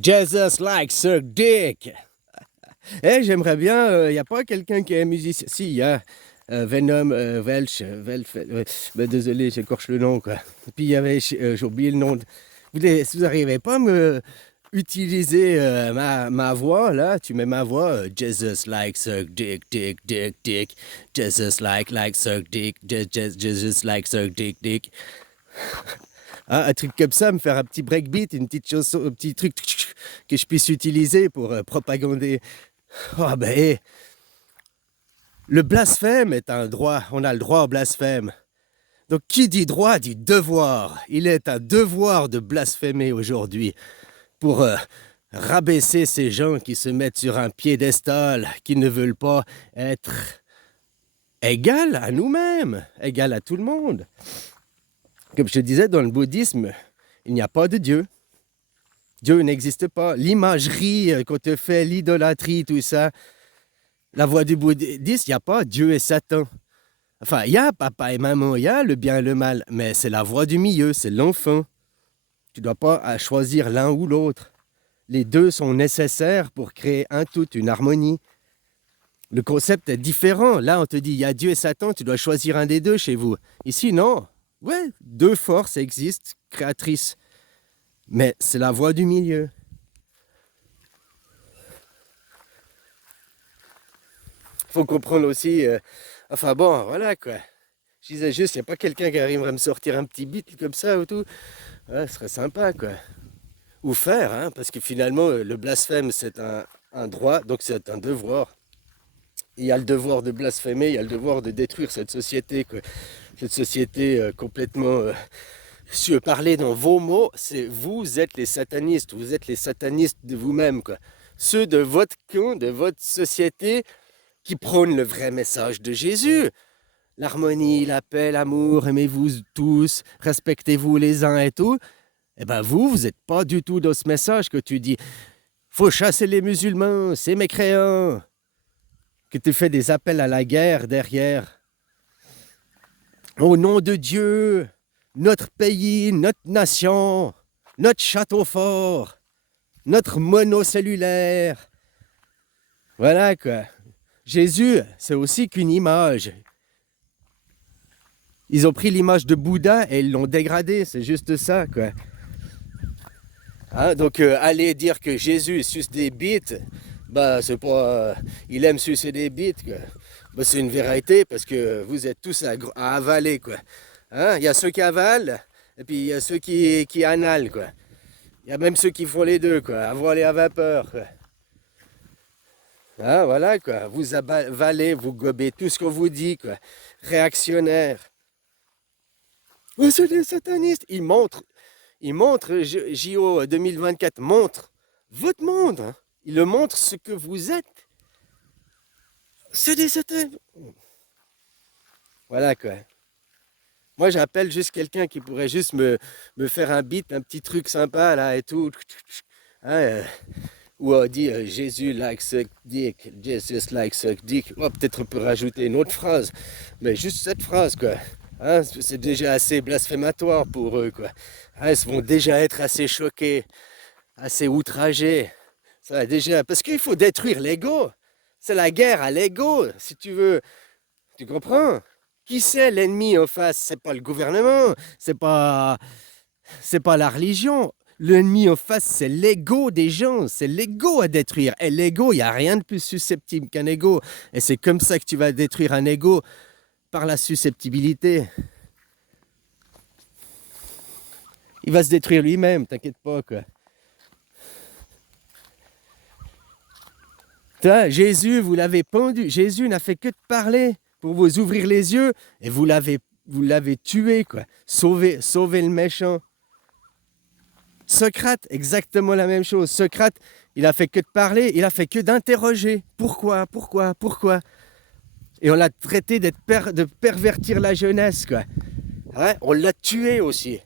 Jesus like suck dick. J'aimerais bien, il n'y a pas quelqu'un qui est musicien. Si, il y a Venom, désolé, j'écorche le nom, quoi. Puis il y avait, j'ai oublié le nom. Si vous n'arrivez pas à me utiliser ma voix, là, tu mets ma voix, Jesus like suck dick, dick, dick, dick. Jesus like suck dick, Jesus like suck dick, dick. Hein, un truc comme ça, me faire un petit breakbeat, une petite chanson, un petit truc que je puisse utiliser pour propagander. Oh ben, le blasphème est un droit, on a le droit au blasphème. Donc qui dit droit dit devoir. Il est un devoir de blasphémer aujourd'hui pour rabaisser ces gens qui se mettent sur un piédestal, qui ne veulent pas être égal à nous-mêmes, égal à tout le monde. Comme je te disais, dans le bouddhisme, il n'y a pas de Dieu. Dieu n'existe pas. L'imagerie qu'on te fait, l'idolâtrie, tout ça, la voie du bouddhisme, il n'y a pas Dieu et Satan. Enfin, il y a papa et maman, il y a le bien et le mal, mais c'est la voie du milieu, c'est l'enfant. Tu ne dois pas choisir l'un ou l'autre. Les deux sont nécessaires pour créer un tout, une harmonie. Le concept est différent. Là, on te dit, il y a Dieu et Satan, tu dois choisir un des deux chez vous. Ici, non. Ouais, deux forces existent, créatrices. Mais c'est la voie du milieu. Il faut comprendre aussi... enfin bon, voilà quoi. Je disais juste, il n'y a pas quelqu'un qui arriverait à me sortir un petit beat comme ça ou tout. Ouais, ce serait sympa quoi. Ou faire, hein, parce que finalement, le blasphème, c'est un droit, donc c'est un devoir. Il y a le devoir de blasphémer, il y a le devoir de détruire cette société, quoi. Cette société complètement... si je parlais dans vos mots, c'est vous êtes les satanistes, vous êtes les satanistes de vous-même, quoi. Ceux de votre camp, de votre société qui prônent le vrai message de Jésus. L'harmonie, la paix, l'amour, aimez-vous tous, respectez-vous les uns et tout. Eh bien vous n'êtes pas du tout dans ce message que tu dis. Faut chasser les musulmans, c'est mécréants. Que tu fais des appels à la guerre derrière. Au nom de Dieu, notre pays, notre nation, notre château fort, notre monocellulaire. Voilà quoi. Jésus, c'est aussi qu'une image. Ils ont pris l'image de Bouddha et ils l'ont dégradée, c'est juste ça quoi. Hein, donc aller dire que Jésus suce des bites, bah c'est pas... il aime sucer des bites quoi. Bah, c'est une vérité parce que vous êtes tous à avaler quoi. Hein, il y a ceux qui avalent et puis il y a ceux qui analent quoi. Il y a même ceux qui font les deux quoi, avaler à vapeur quoi. Hein, voilà quoi, vous avalez, vous gobez tout ce qu'on vous dit quoi. Réactionnaire. Oh, c'est les satanistes. Ils montrent, JO 2024 montre votre monde. Hein. Il le montre ce que vous êtes. C'est des satanistes. Voilà quoi. Moi, j'appelle juste quelqu'un qui pourrait juste me faire un beat, un petit truc sympa là et tout. Hein, ou on dit Jésus like suck dick, Jesus like suck dick. Oh, peut-être on peut rajouter une autre phrase, mais juste cette phrase quoi. Hein, c'est déjà assez blasphématoire pour eux quoi. Hein, ils vont déjà être assez choqués, assez outragés. Ça va déjà, parce qu'il faut détruire l'ego. C'est la guerre à l'ego, si tu veux. Tu comprends? Qui c'est l'ennemi en face? C'est pas le gouvernement, c'est pas la religion. L'ennemi en face, c'est l'ego des gens, c'est l'ego à détruire. Et l'ego, il n'y a rien de plus susceptible qu'un ego. Et c'est comme ça que tu vas détruire un ego, par la susceptibilité. Il va se détruire lui-même, t'inquiète pas quoi. Jésus, vous l'avez pendu. Jésus n'a fait que de parler pour vous ouvrir les yeux et vous l'avez tué quoi. Sauver le méchant. Socrate, exactement la même chose. Socrate, il a fait que de parler, il a fait que d'interroger. Pourquoi? Et on l'a traité de pervertir la jeunesse, quoi. Ouais, on l'a tué aussi.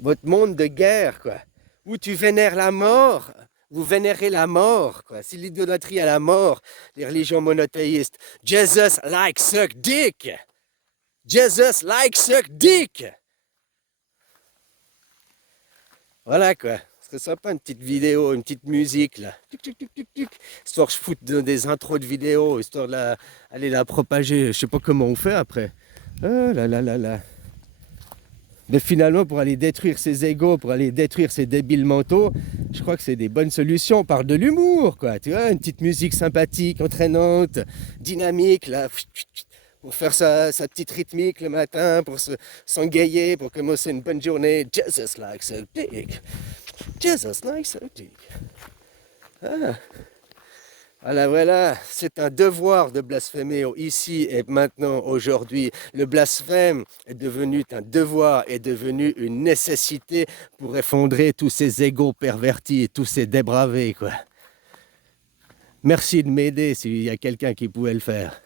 Votre monde de guerre, quoi. Où tu vénères la mort, vous vénérez la mort, quoi. C'est l'idolâtrie à la mort, les religions monothéistes. Jesus like suck dick. Jesus like suck dick. Voilà quoi. Ce serait sympa une petite vidéo, une petite musique là. Histoire que je foute des intros de vidéos, histoire de aller la propager. Je sais pas comment on fait après. Oh là là là là. Mais finalement, pour aller détruire ces égos, pour aller détruire ces débiles mentaux, je crois que c'est des bonnes solutions. On parle de l'humour, quoi. Tu vois, une petite musique sympathique, entraînante, dynamique, là. Pour faire sa petite rythmique le matin, pour s'engayer, pour commencer une bonne journée. Jesus likes a dick. Jesus likes a dick. Ah. Voilà, voilà, c'est un devoir de blasphémer ici et maintenant, aujourd'hui. Le blasphème est devenu un devoir, est devenu une nécessité pour effondrer tous ces égos pervertis, tous ces dépravés, quoi. Merci de m'aider s'il y a quelqu'un qui pouvait le faire.